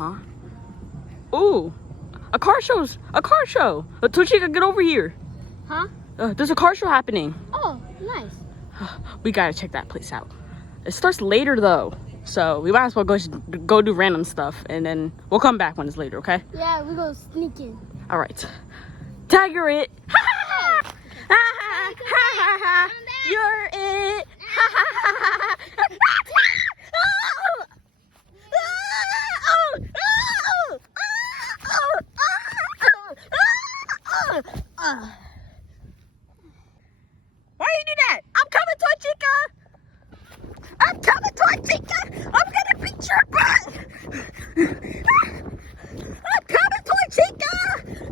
Huh? Ooh, a car show. Tochika, get over here. Huh? There's a car show happening. Oh, nice. We gotta check that place out. It starts later though, so we might as well go do random stuff, and then we'll come back when it's later, okay? Yeah, we go sneaking. All right. Tiger it. Ha ha ha. Ha ha ha ha. You're it. Ha ha ha ha. Why you do that? I'm coming, Tochika. I'm coming, Tochika. I'm gonna beat your butt. I'm coming, Tochika.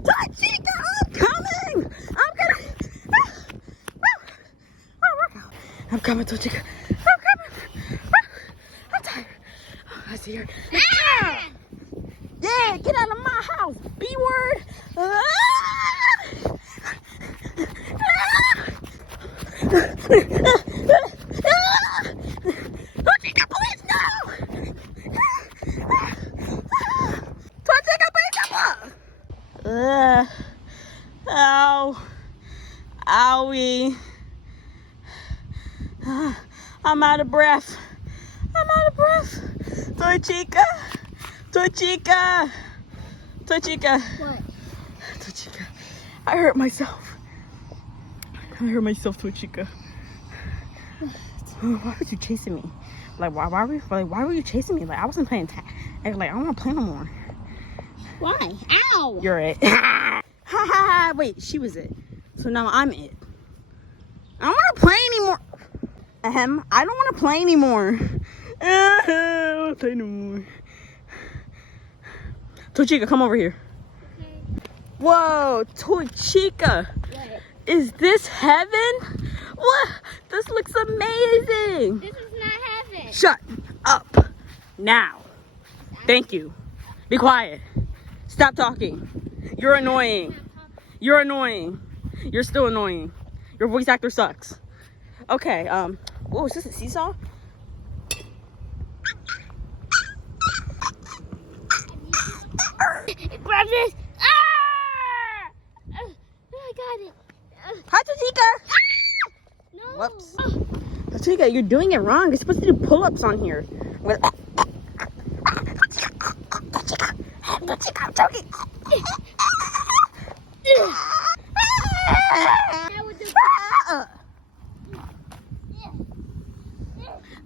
Tochika, I'm coming. I'm coming, Tochika. I'm coming. I'm tired. I see her. Yeah, get out of my house. B word. Tochika, please no. Tochika, please no. Ow. Owie. I'm out of breath. Tochika. Tochika. What? Tochika. I hurt myself, Tochika. Why were you chasing me? Like, why were you chasing me? Like, I wasn't playing tag. Like, I don't want to play no more. Why? Ow! You're it. Ha ha ha. Wait, she was it. So now I'm it. I don't want to play anymore. I don't want to play anymore. I don't want to play no more. Tochika, come over here. Okay. Whoa, Tochika. What? Is this heaven? What? This looks amazing. This is not heaven. Shut up now. Thank you. Be quiet. Stop talking. You're annoying. You're annoying. You're still annoying. Your voice actor sucks. Okay, whoa, is this a seesaw? Grab this. Ah! I got it. Hi, Tochika. No. Whoops. Tochika, you're doing it wrong. You're supposed to do pull-ups on here. Tochika, I'm joking.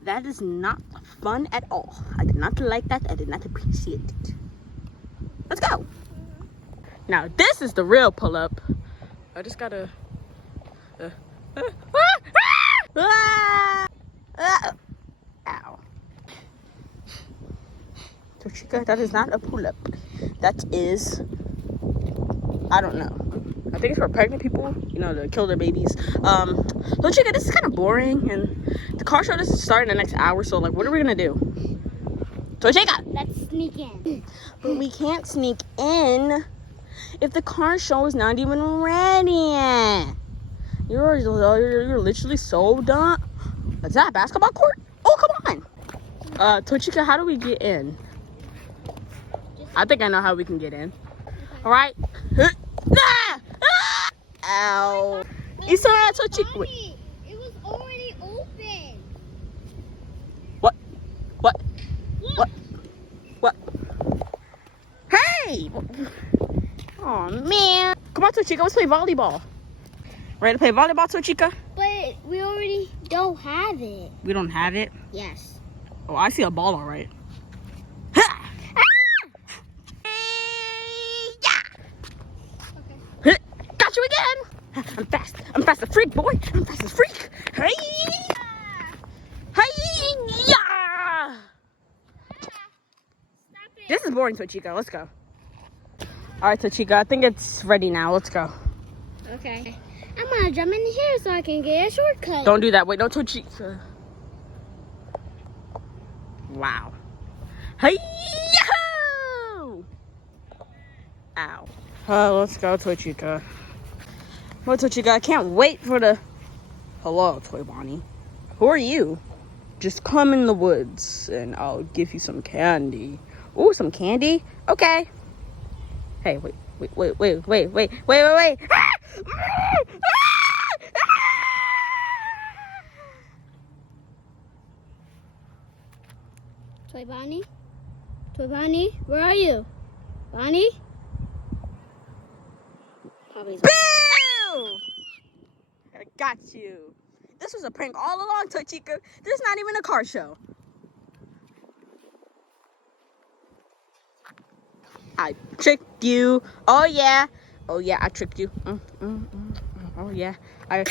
That is not fun at all. I did not like that. I did not appreciate it. Let's go. Now, this is the real pull-up. I just gotta... Ow. Tochika, that is not a pull-up. That is... I don't know. I think it's for pregnant people, you know, to kill their babies. Tochika, this is kind of boring, and the car show doesn't start in the next hour, so, like, what are we gonna do? Tochika! Let's sneak in. But we can't sneak in if the car show is not even ready. You're literally so dumb. Is that a basketball court? Oh, come on. Tochika, how do we get in? I think I know how we can get in. Okay. All right. Ow. You saw that, Tochika? Wait. It was already open. What? Look. What? Hey! Oh man. Come on, Tochika, let's play volleyball. Ready to play volleyball, Tochika? But we already don't have it. We don't have it? Yes. Oh, I see a ball, all right. Okay. Got you again. I'm fast. I'm fast as freak, boy. I'm fast as freak. Hey! Hey! Yeah! Stop it. This is boring, Tochika. Let's go. All right, Tochika, I think it's ready now. Let's go. Okay. I'm gonna jump in here so I can get a shortcut. Don't do that. Wait, don't Tochika. Wow. Hey! Yahoo! Ow. Let's go, Tochika. Well, Tochika, I can't wait for the... Hello, Toy Bonnie. Who are you? Just come in the woods and I'll give you some candy. Ooh, some candy. Okay. Hey, wait. Ah! Toy Bonnie? Toy Bonnie, where are you? Bonnie? Probably. Boo! I got you. This was a prank all along, Toy Chica. There's not even a car show. I tricked you. Oh yeah. Oh yeah, I tricked you. Oh yeah. Ah!